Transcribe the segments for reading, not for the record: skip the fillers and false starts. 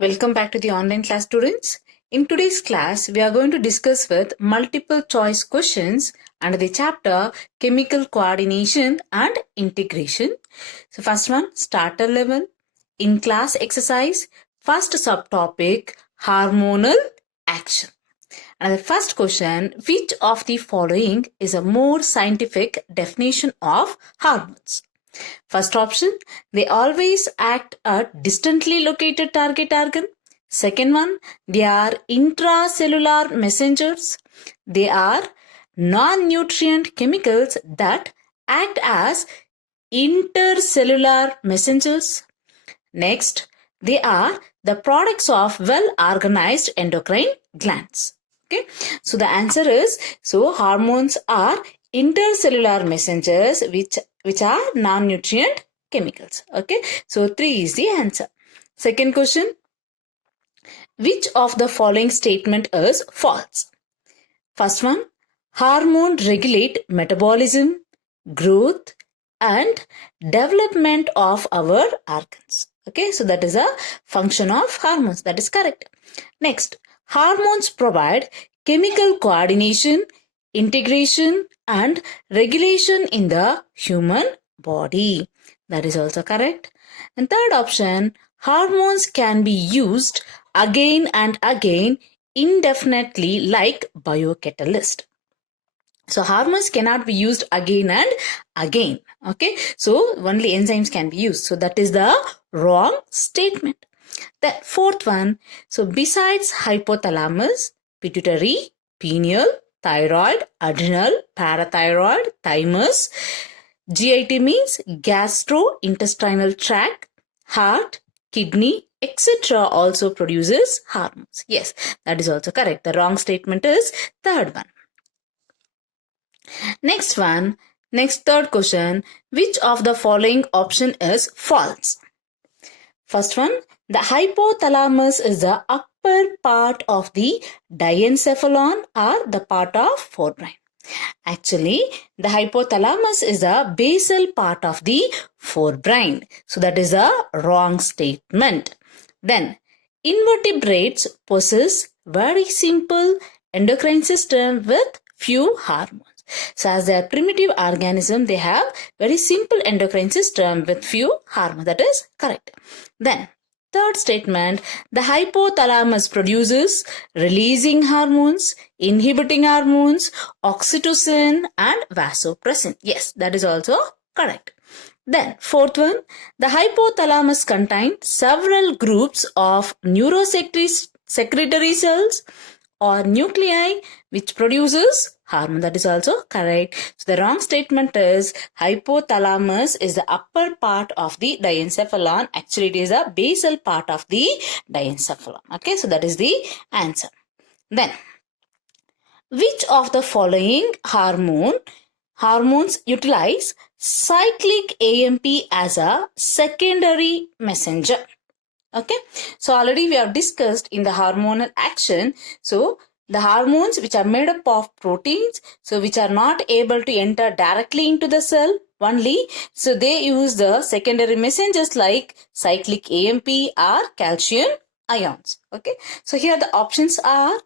Welcome back to the online class, students. In today's class, we are going to discuss with multiple choice questions under the chapter Chemical Coordination and Integration. So first one, starter level. In class exercise, first subtopic, hormonal action. And the first question, which of the following is a more scientific definition of hormones? First option, they always act at distantly located target organ. Second one, they are intracellular messengers. They are non-nutrient chemicals that act as intercellular messengers. Next, they are the products of well-organized endocrine glands. Okay, so the answer is, hormones are intercellular messengers which are non-nutrient chemicals. Okay, so 3 is the answer. Second question, which of the following statement is false? First one, hormone regulate metabolism, growth and development of our organs. Okay, so that is a function of hormones. That is correct. Next, hormones provide chemical coordination, integration and regulation in the human body. That is also correct. And third option, hormones can be used again and again indefinitely like biocatalyst. So hormones cannot be used again and again. Okay, so only enzymes can be used. So that is the wrong statement. The fourth one, so besides hypothalamus, pituitary, pineal, thyroid, adrenal, parathyroid, thymus, GIT means gastrointestinal tract, heart, kidney, etc. also produces hormones. Yes, that is also correct. The wrong statement is third one. Next one, third question, which of the following option is false? First one, the hypothalamus is the upper part of the diencephalon or the part of forebrain. Actually, the hypothalamus is the basal part of the forebrain. So that is a wrong statement. Then, invertebrates possess very simple endocrine system with few hormones. So as they are primitive organism, they have very simple endocrine system with few hormones. That is correct. Then third statement, the hypothalamus produces releasing hormones, inhibiting hormones, oxytocin and vasopressin. Yes, that is also correct. Then fourth one, the hypothalamus contains several groups of neurosecretory cells or nuclei which produces hormone. That is also correct. So the wrong statement is hypothalamus is the upper part of the diencephalon. Actually, it is a basal part of the diencephalon. Okay, so that is the answer. Then, which of the following hormones utilize cyclic AMP as a secondary messenger? Okay, so already we have discussed in the hormonal action. So the hormones which are made up of proteins, so which are not able to enter directly into the cell only, so they use the secondary messengers like cyclic AMP or calcium ions. Okay, so here the options are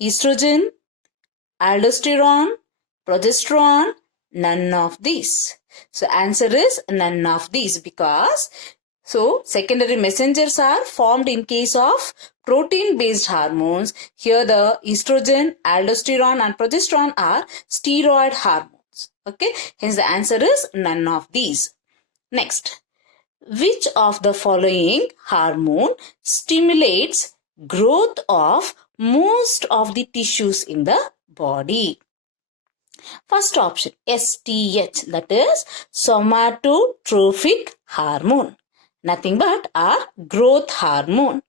estrogen, aldosterone, progesterone, none of these. So answer is none of these, because secondary messengers are formed in case of protein-based hormones. Here the estrogen, aldosterone and progesterone are steroid hormones. Okay, hence the answer is none of these. Next, which of the following hormone stimulates growth of most of the tissues in the body? First option, STH, that is somatotrophic hormone. Nothing but a growth hormone.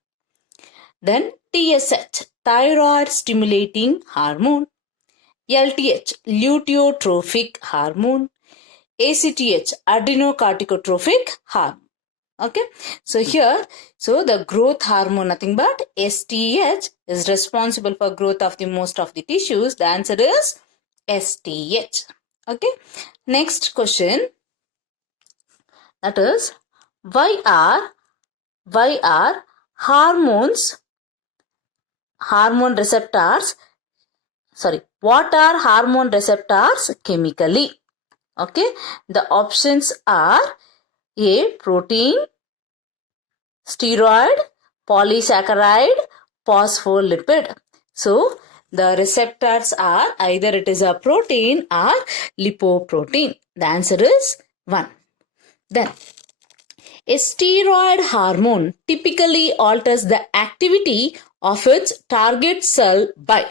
Then TSH, thyroid stimulating hormone. LTH, luteotrophic hormone. ACTH, adrenocorticotropic hormone. Okay, so here, the growth hormone, nothing but STH, is responsible for growth of the most of the tissues. The answer is STH. Okay, next question, that is, why are hormone receptors, what are hormone receptors chemically? Okay, the options are A. Protein, steroid, polysaccharide, phospholipid. So, the receptors are either it is a protein or lipoprotein. The answer is 1. Then, a steroid hormone typically alters the activity of its target cell by.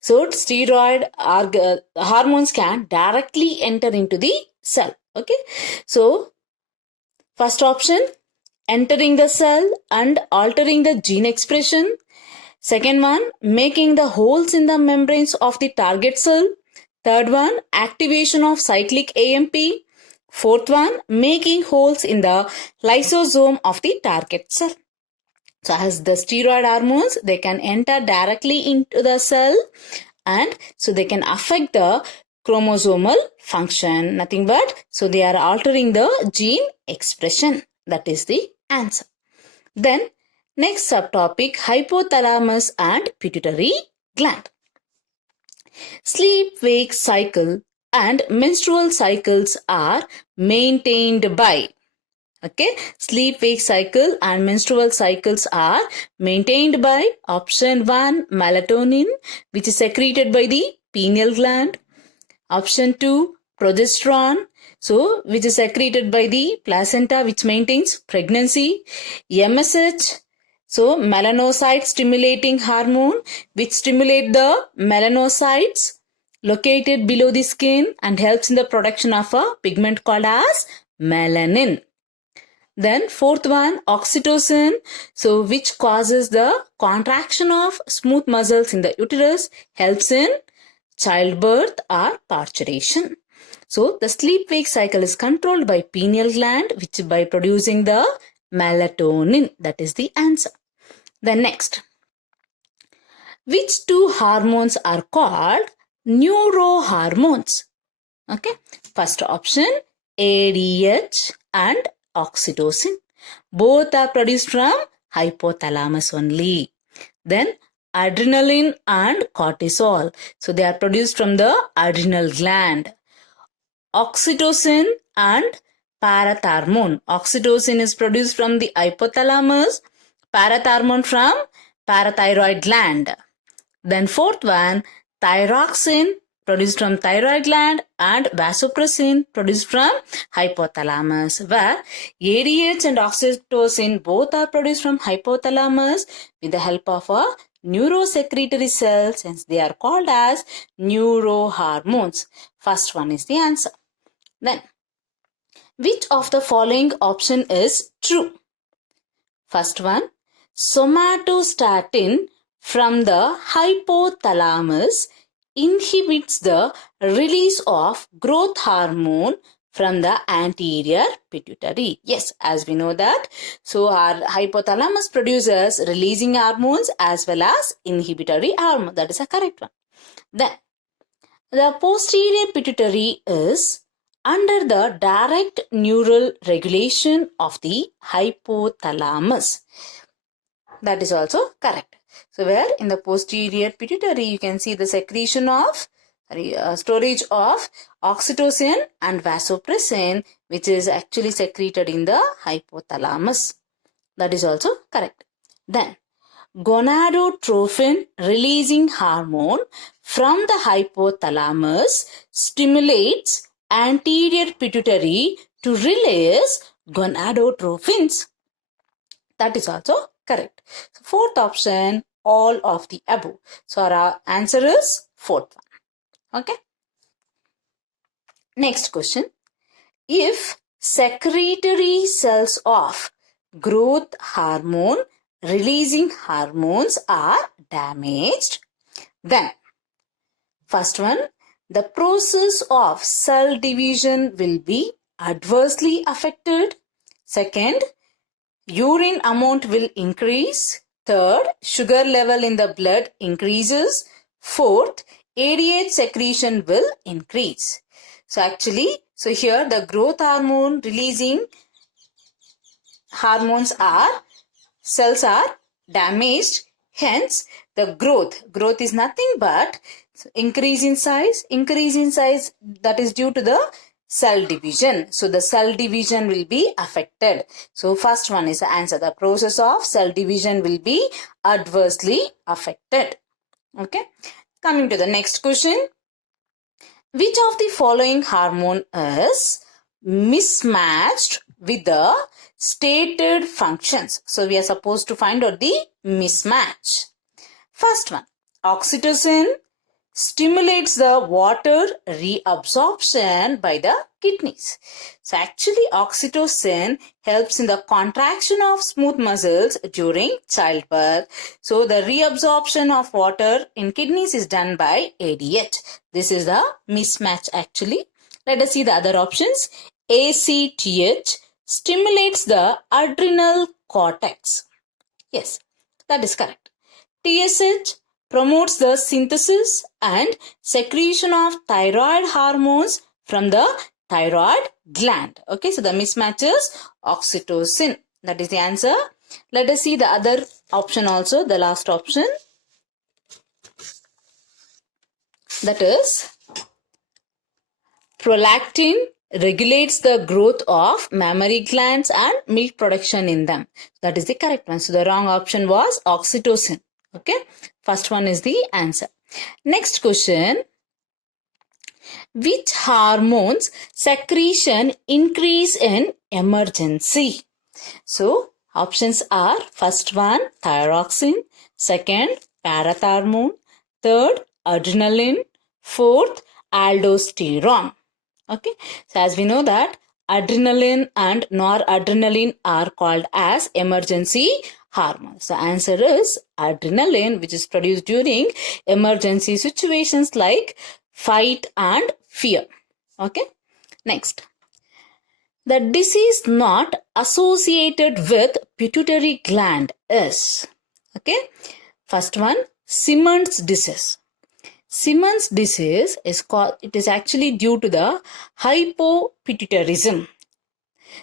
So, steroid hormones can directly enter into the cell. Okay. So, first option, entering the cell and altering the gene expression. Second one, making the holes in the membranes of the target cell. Third one, activation of cyclic AMP. Fourth one, making holes in the lysosome of the target cell. So as the steroid hormones, they can enter directly into the cell and so they can affect the chromosomal function. Nothing but, so they are altering the gene expression. That is the answer. Then next subtopic, hypothalamus and pituitary gland. Sleep-wake cycle and menstrual cycles are maintained by. Okay, sleep-wake cycle and menstrual cycles are maintained by option 1, melatonin, which is secreted by the pineal gland. Option 2, progesterone, so which is secreted by the placenta, which maintains pregnancy. MSH, so melanocyte stimulating hormone, which stimulate the melanocytes located below the skin and helps in the production of a pigment called as melanin. Then fourth one, oxytocin, so which causes the contraction of smooth muscles in the uterus, helps in childbirth or parturition. So the sleep-wake cycle is controlled by pineal gland, which by producing the melatonin. That is the answer. Then next, which two hormones are called neurohormones? Okay, first option, ADH and oxytocin. Both are produced from hypothalamus only. Then adrenaline and cortisol. So they are produced from the adrenal gland. Oxytocin and parathormone. Oxytocin is produced from the hypothalamus, parathormone from parathyroid gland. Then fourth one, thyroxine produced from thyroid gland and vasopressin produced from hypothalamus, where ADH and oxytocin both are produced from hypothalamus with the help of a neurosecretory cells, hence they are called as neurohormones. First one is the answer. Then, which of the following option is true? First one, somatostatin from the hypothalamus inhibits the release of growth hormone from the anterior pituitary. Yes, as we know that. So our hypothalamus produces releasing hormones as well as inhibitory hormone. That is a correct one. Then the posterior pituitary is under the direct neural regulation of the hypothalamus. That is also correct. So where in the posterior pituitary you can see the secretion of storage of oxytocin and vasopressin, which is actually secreted in the hypothalamus. That is also correct. Then gonadotropin releasing hormone from the hypothalamus stimulates anterior pituitary to release gonadotropins. That is also correct. So fourth option, all of the above. So our answer is fourth one. Okay. Next question. If secretory cells of growth hormone releasing hormones are damaged, then first one, the process of cell division will be adversely affected. Second, urine amount will increase. Third, sugar level in the blood increases. Fourth, ADH secretion will increase. So actually, so here the growth hormone releasing hormones are cells are damaged. Hence, the growth is nothing but increase in size that is due to the cell division. So the cell division will be affected. So first one is the answer. The process of cell division will be adversely affected. Okay. Coming to the next question. Which of the following hormone is mismatched with the stated functions? So we are supposed to find out the mismatch. First one, oxytocin stimulates the water reabsorption by the kidneys. So actually oxytocin helps in the contraction of smooth muscles during childbirth. So the reabsorption of water in kidneys is done by ADH. This is the mismatch actually. Let us see the other options. ACTH stimulates the adrenal cortex. Yes, that is correct. TSH promotes the synthesis and secretion of thyroid hormones from the thyroid gland. Okay, so the mismatch is oxytocin. That is the answer. Let us see the other option also, the last option. That is prolactin regulates the growth of mammary glands and milk production in them. That is the correct one. So the wrong option was oxytocin. Okay, first one is the answer. Next question. Which hormones secretion increase in emergency? So options are first one thyroxine, second parathormone, third adrenaline, fourth aldosterone. Okay, so as we know that adrenaline and noradrenaline are called as emergency hormones. The answer is adrenaline, which is produced during emergency situations like fight and fear. Okay, next. The disease not associated with pituitary gland is, okay, first one, Simmons disease. Simmons disease is called, it is actually due to the hypopituitarism.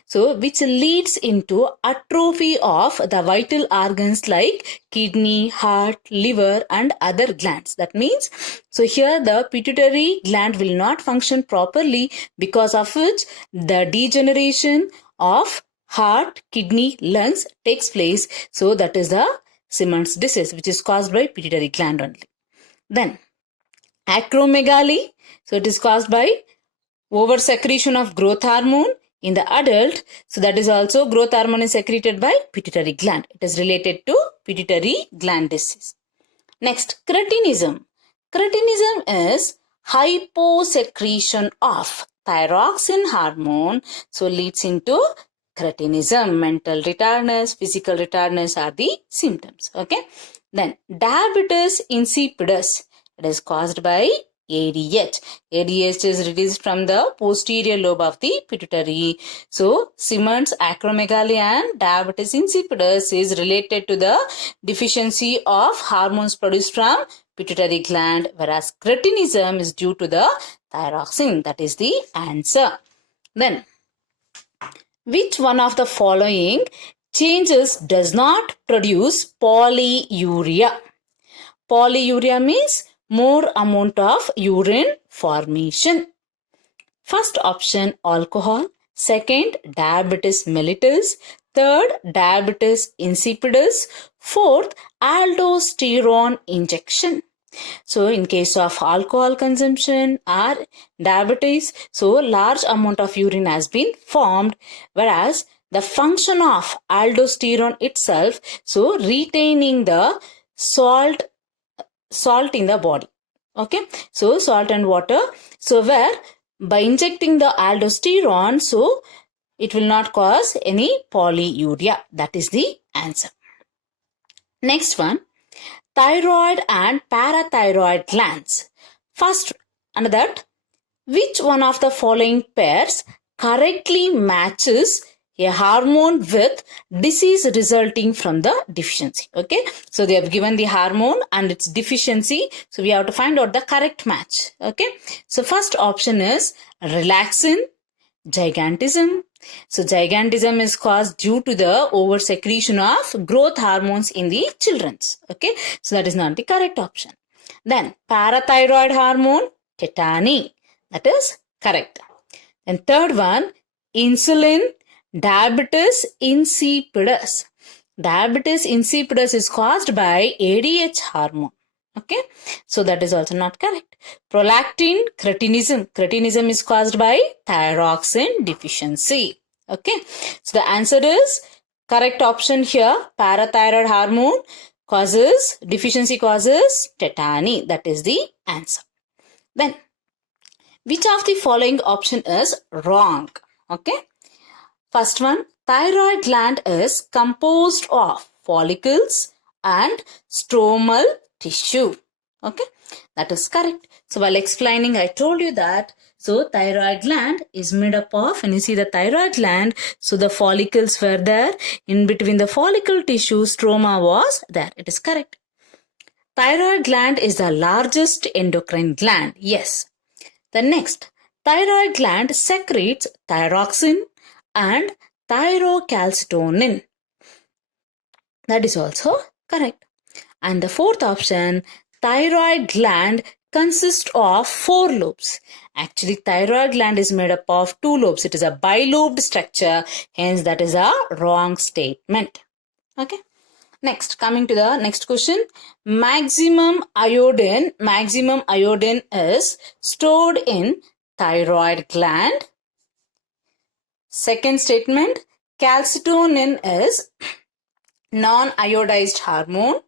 So, which leads into atrophy of the vital organs like kidney, heart, liver and other glands. That means, so here the pituitary gland will not function properly, because of which the degeneration of heart, kidney, lungs takes place. So, that is the Simmons disease, which is caused by pituitary gland only. Then, acromegaly. So, it is caused by oversecretion of growth hormone in the adult. So that is also growth hormone is secreted by pituitary gland. It is related to pituitary gland disease. Next, cretinism. Cretinism is hyposecretion of thyroxine hormone. So leads into cretinism. Mental retardness, physical retardness are the symptoms. Okay. Then diabetes insipidus. It is caused by ADH. ADH is released from the posterior lobe of the pituitary. So, Simmons, acromegaly and diabetes insipidus is related to the deficiency of hormones produced from pituitary gland, whereas cretinism is due to the thyroxine. That is the answer. Then, which one of the following changes does not produce polyuria? Polyuria means more amount of urine formation. First option, alcohol. Second, diabetes mellitus. Third, diabetes insipidus. Fourth, aldosterone injection. So, in case of alcohol consumption or diabetes, so large amount of urine has been formed, whereas the function of aldosterone itself, so retaining the salt in the body. Okay, so salt and water. So where by injecting the aldosterone, so it will not cause any polyuria. That is the answer. Next one, thyroid and parathyroid glands. First, under that, which one of the following pairs correctly matches a hormone with disease resulting from the deficiency? Okay, so they have given the hormone and its deficiency, so we have to find out the correct match. Okay, so first option is relaxin, gigantism. So gigantism is caused due to the oversecretion of growth hormones in the children. Okay, so that is not the correct option. Then parathyroid hormone, tetany. That is correct. And third one, insulin, diabetes insipidus. Diabetes insipidus is caused by ADH hormone. Okay, so that is also not correct. Prolactin, cretinism. Cretinism is caused by thyroxine deficiency. Okay, so the answer is correct option here. Parathyroid hormone causes, deficiency causes tetany. That is the answer. Then, which of the following option is wrong? Okay, first one, thyroid gland is composed of follicles and stromal tissue. Okay, that is correct. So while explaining, I told you that so thyroid gland is made up of, when you see the thyroid gland, so the follicles were there. In between the follicle tissue, stroma was there. It is correct. Thyroid gland is the largest endocrine gland. Yes. The next, thyroid gland secretes thyroxine and thyrocalcitonin. That is also correct. And the fourth option, thyroid gland consists of 4 lobes. Actually, thyroid gland is made up of 2 lobes. It is a bilobed structure. Hence, that is a wrong statement. Okay. Next, coming to the next question. Maximum iodine is stored in thyroid gland. Second statement, calcitonin is non-iodized hormone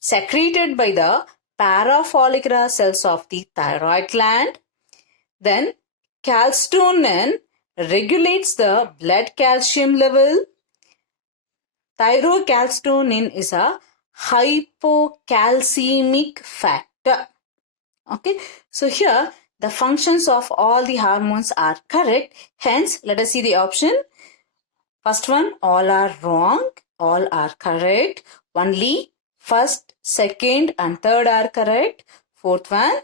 secreted by the parafollicular cells of the thyroid gland. Then, calcitonin regulates the blood calcium level. Thyrocalcitonin is a hypocalcemic factor. Okay, so here the functions of all the hormones are correct. Hence, let us see the option. First one, all are wrong. All are correct. Only first, second and third are correct. Fourth one,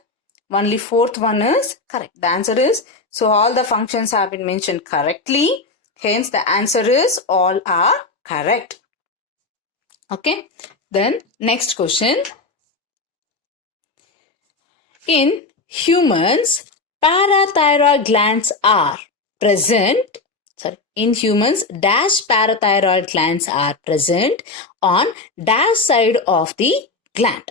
only fourth one is correct. The answer is, so all the functions have been mentioned correctly. Hence, the answer is all are correct. Okay, then next question. In humans, parathyroid glands are present. In humans, dash parathyroid glands are present on dash side of the gland.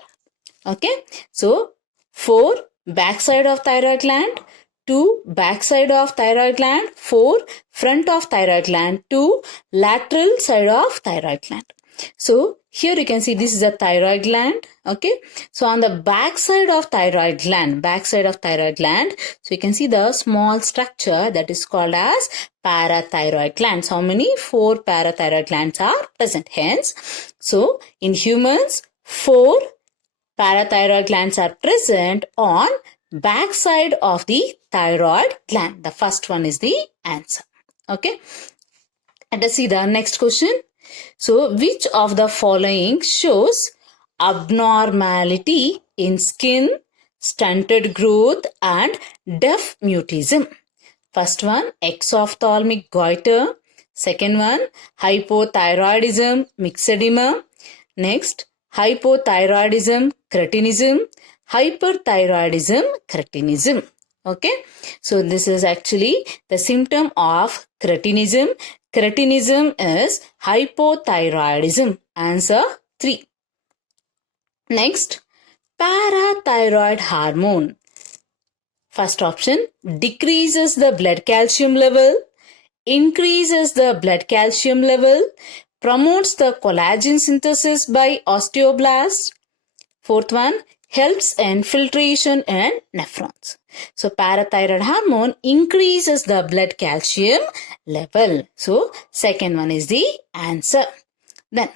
Okay, so 4 backside of thyroid gland, 2 backside of thyroid gland, 4 front of thyroid gland, 2 lateral side of thyroid gland. So here you can see this is a thyroid gland. Okay, so on the back side of thyroid gland, so you can see the small structure that is called as parathyroid glands. How many? 4 parathyroid glands are present. Hence, so in humans, 4 parathyroid glands are present on back side of the thyroid gland. The first one is the answer. Okay, let us see the next question. So, which of the following shows abnormality in skin, stunted growth and deaf mutism? First one, exophthalmic goiter. Second one, hypothyroidism, myxedema. Next, hypothyroidism, cretinism. Hyperthyroidism, cretinism. Okay, so this is actually the symptom of cretinism. Cretinism is hypothyroidism. Answer 3. Next, parathyroid hormone. First option, decreases the blood calcium level, increases the blood calcium level, promotes the collagen synthesis by osteoblasts. Fourth one, helps in filtration and nephrons. So, parathyroid hormone increases the blood calcium level. So, second one is the answer. Then,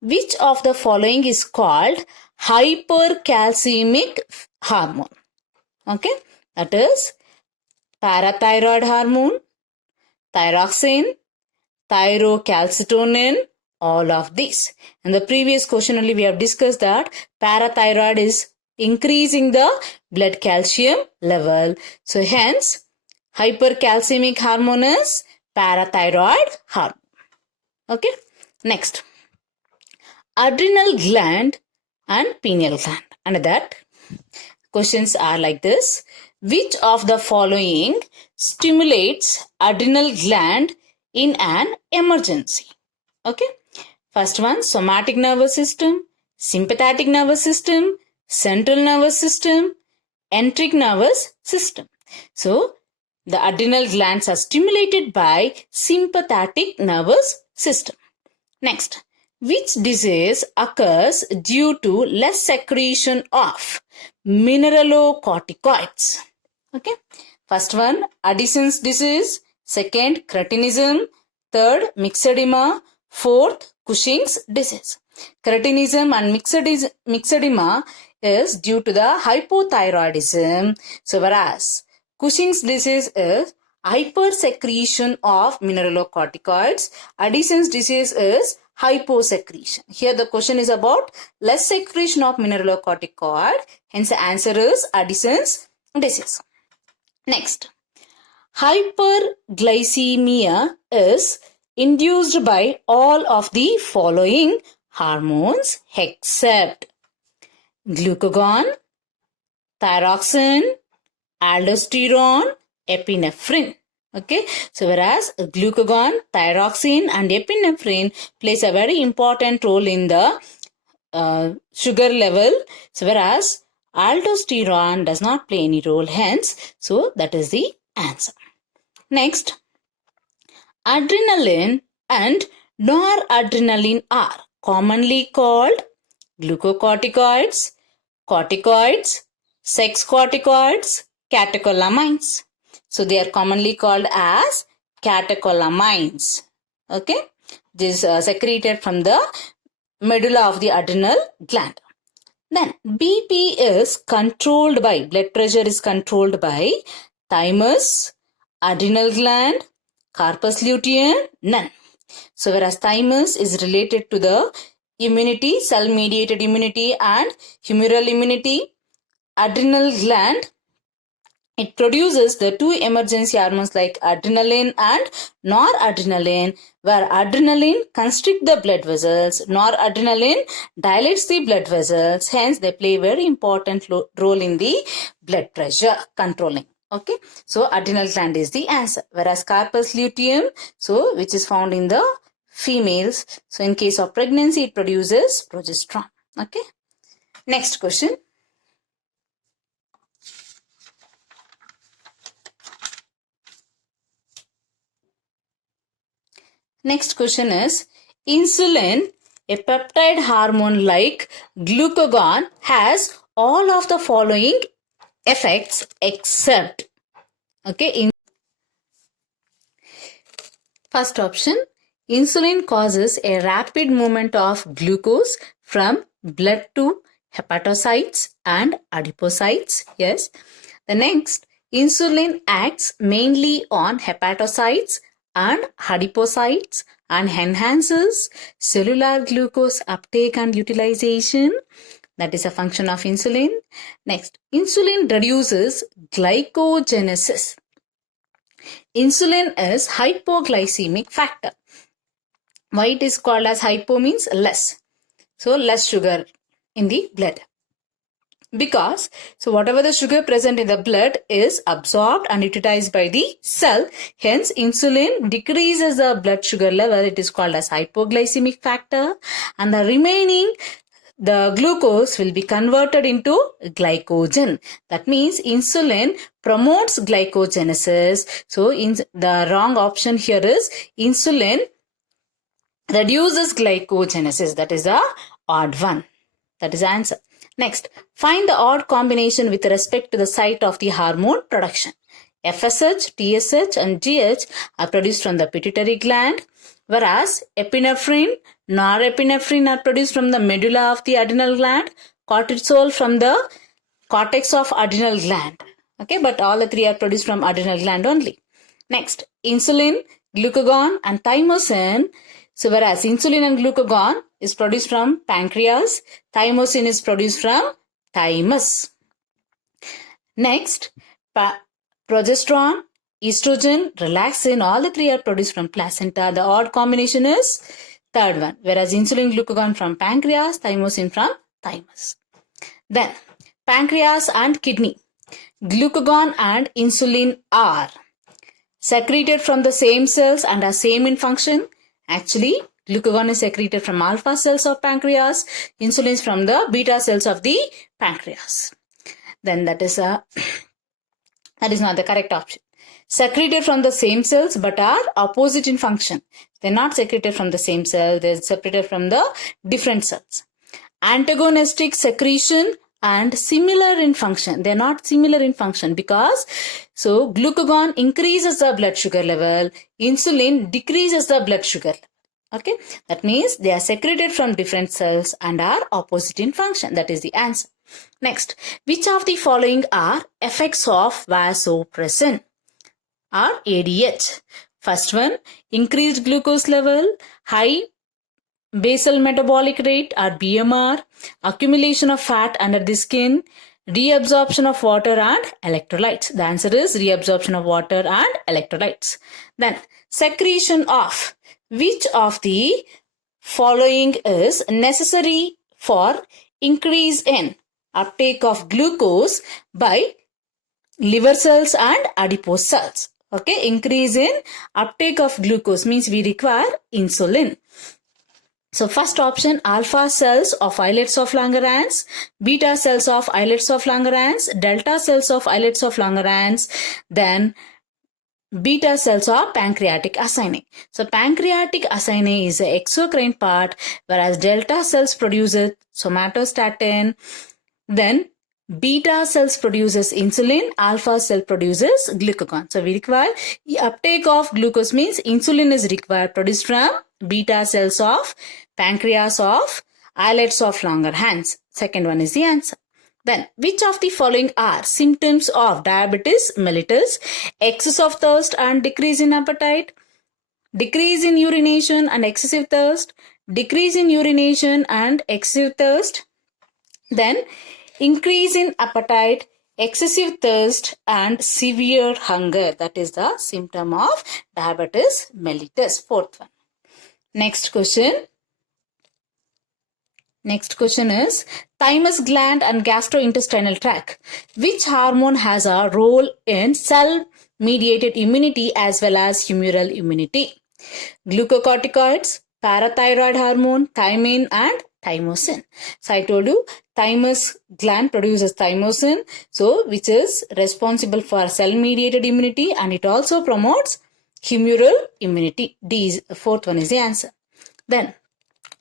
which of the following is called hypercalcemic hormone? Okay, that is parathyroid hormone, thyroxine, thyrocalcitonin, all of these. In the previous question only we have discussed that parathyroid is increasing the blood calcium level. So hence hypercalcemic hormone is parathyroid hormone. Okay. Next, adrenal gland and pineal gland. And that questions are like this. Which of the following stimulates adrenal gland in an emergency? Okay. First one, somatic nervous system, sympathetic nervous system, central nervous system, enteric nervous system. So, the adrenal glands are stimulated by sympathetic nervous system. Next, which disease occurs due to less secretion of mineralocorticoids? Okay. First one, Addison's disease. Second, cretinism. Third, myxedema. Fourth, Cushing's disease. Cretinism and myxedema is due to the hypothyroidism. So, whereas Cushing's disease is hypersecretion of mineralocorticoids. Addison's disease is hyposecretion. Here the question is about less secretion of mineralocorticoid. Hence the answer is Addison's disease. Next, hyperglycemia is induced by all of the following hormones except glucagon, thyroxine, aldosterone, epinephrine. Okay, so whereas glucagon, thyroxine and epinephrine plays a very important role in the sugar level. So whereas aldosterone does not play any role, hence, so that is the answer. Next, adrenaline and noradrenaline are commonly called glucocorticoids, corticoids, sex corticoids, catecholamines. So they are commonly called as catecholamines. Okay, this is secreted from the medulla of the adrenal gland. Then BP is controlled by, blood pressure is controlled by thymus, adrenal gland, corpus luteum, none. So whereas thymus is related to the immunity, cell mediated immunity and humoral immunity, adrenal gland, it produces the two emergency hormones like adrenaline and noradrenaline, where adrenaline constricts the blood vessels, noradrenaline dilates the blood vessels. Hence, they play a very important role in the blood pressure controlling. Okay, so adrenal gland is the answer. Whereas corpus luteum, so which is found in the females. So in case of pregnancy, it produces progesterone. Okay, next question. Next question is, insulin, a peptide hormone like glucagon, has all of the following effects except, okay, first option, insulin causes a rapid movement of glucose from blood to hepatocytes and adipocytes. Yes. The next, insulin acts mainly on hepatocytes and adipocytes and enhances cellular glucose uptake and utilization. That is a function of insulin. Next, insulin reduces glycogenesis. Insulin is hypoglycemic factor. Why it is called as hypo means less. So less sugar in the blood. Because, so whatever the sugar present in the blood is absorbed and utilized by the cell. Hence, insulin decreases the blood sugar level. It is called as hypoglycemic factor. And the remaining, the glucose will be converted into glycogen. That means insulin promotes glycogenesis. So, the wrong option here is insulin reduces glycogenesis. That is the odd one. That is the answer. Next, find the odd combination with respect to the site of the hormone production. FSH, TSH and GH are produced from the pituitary gland, whereas epinephrine, norepinephrine are produced from the medulla of the adrenal gland, cortisol from the cortex of adrenal gland. Okay, but all the three are produced from adrenal gland only. Next, insulin, glucagon and thymosin. So whereas insulin and glucagon is produced from pancreas, thymosin is produced from thymus. Next, progesterone, estrogen, relaxin, all the three are produced from placenta. The odd combination is third one, whereas insulin, glucagon from pancreas, thymosin from thymus. Then pancreas and kidney, glucagon and insulin are secreted from the same cells and are same in function. Actually, glucagon is secreted from alpha cells of pancreas, insulin is from the beta cells of the pancreas. Then that is not the correct option. Secreted from the same cells but are opposite in function. They're not secreted from the same cell, they're separated from the different cells. Antagonistic secretion and similar in function. They're not similar in function because glucagon increases the blood sugar level, insulin decreases the blood sugar level. Okay, that means they are secreted from different cells and are opposite in function. That is the answer. Next, which of the following are effects of vasopressin or ADH? First one, increased glucose level, high basal metabolic rate or BMR, accumulation of fat under the skin, reabsorption of water and electrolytes. The answer is reabsorption of water and electrolytes. Then secretion of which of the following is necessary for increase in uptake of glucose by liver cells and adipose cells? Okay, increase in uptake of glucose means we require insulin. So first option, alpha cells of islets of Langerhans, beta cells of islets of Langerhans, delta cells of islets of Langerhans, then beta cells of pancreatic acinate. So pancreatic acinate is the exocrine part, whereas delta cells produces somatostatin, then beta cells produces insulin, alpha cell produces glucagon. So we require the uptake of glucose means insulin is required produced from beta cells of pancreas of islets of Langerhans. Second one is the answer. Then, which of the following are symptoms of diabetes mellitus? Excess of thirst and decrease in appetite, decrease in urination and excessive thirst, decrease in urination and excessive thirst, then increase in appetite, excessive thirst and severe hunger. That is the symptom of diabetes mellitus. Fourth one. Next question is thymus gland and gastrointestinal tract. Which hormone has a role in cell-mediated immunity as well as humoral immunity? Glucocorticoids, parathyroid hormone, thymin and thymosin. So I told you thymus gland produces thymosin, which is responsible for cell-mediated immunity and it also promotes humoral immunity. Fourth one is the answer. Then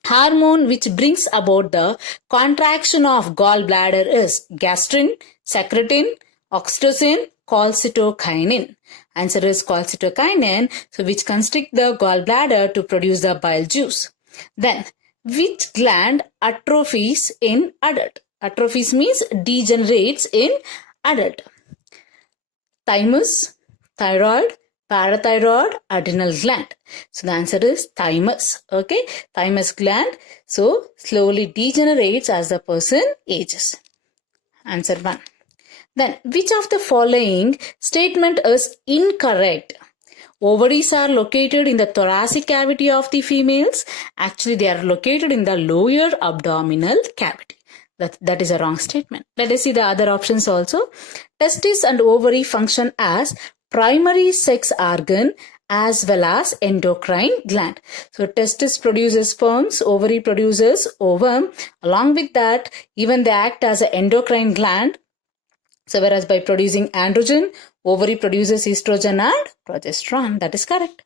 hormone which brings about the contraction of gallbladder is gastrin, secretin, oxytocin, cholecystokinin. Answer is cholecystokinin, which constrict the gallbladder to produce the bile juice. Then, which gland atrophies in adult? Atrophies means degenerates in adult. Thymus, thyroid, parathyroid, adrenal gland. So the answer is thymus. Okay, thymus gland slowly degenerates as the person ages. Answer 1. Then which of the following statement is incorrect? Ovaries are located in the thoracic cavity of the females. Actually, they are located in the lower abdominal cavity. That is a wrong statement. Let us see the other options also. Testis and ovary function as primary sex organ as well as endocrine gland. So testis produces sperms, ovary produces ovum. Along with that, even they act as an endocrine gland. So whereas by producing androgen, ovary produces estrogen and progesterone. That is correct.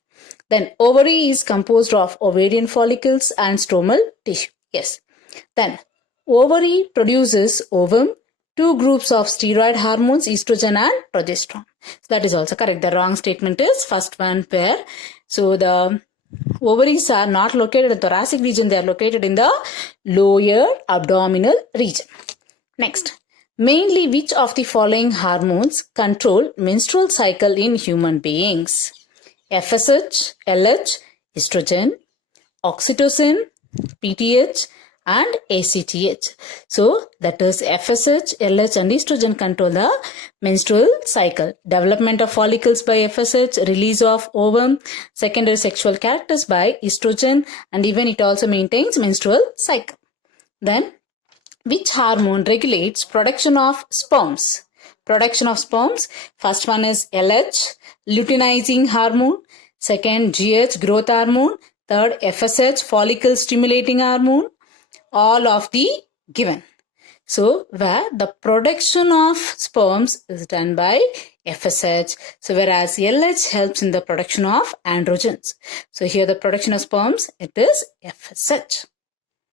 Then ovary is composed of ovarian follicles and stromal tissue. Yes. Then ovary produces ovum, 2 groups of steroid hormones, estrogen and progesterone. So that is also correct. The wrong statement is first one where the ovaries are not located in the thoracic region. They are located in the lower abdominal region. Next. Mainly which of the following hormones control menstrual cycle in human beings? FSH, LH, estrogen, oxytocin, PTH, and ACTH. So that is FSH, LH and estrogen control the menstrual cycle. Development of follicles by FSH, release of ovum, secondary sexual characters by estrogen, and even it also maintains menstrual cycle. Then, which hormone regulates production of sperms? Production of sperms. First one is LH, luteinizing hormone. Second, GH, growth hormone. Third, FSH, follicle stimulating hormone. All of the given. So, where the production of sperms is done by FSH. So, whereas LH helps in the production of androgens. So, here the production of sperms, it is FSH.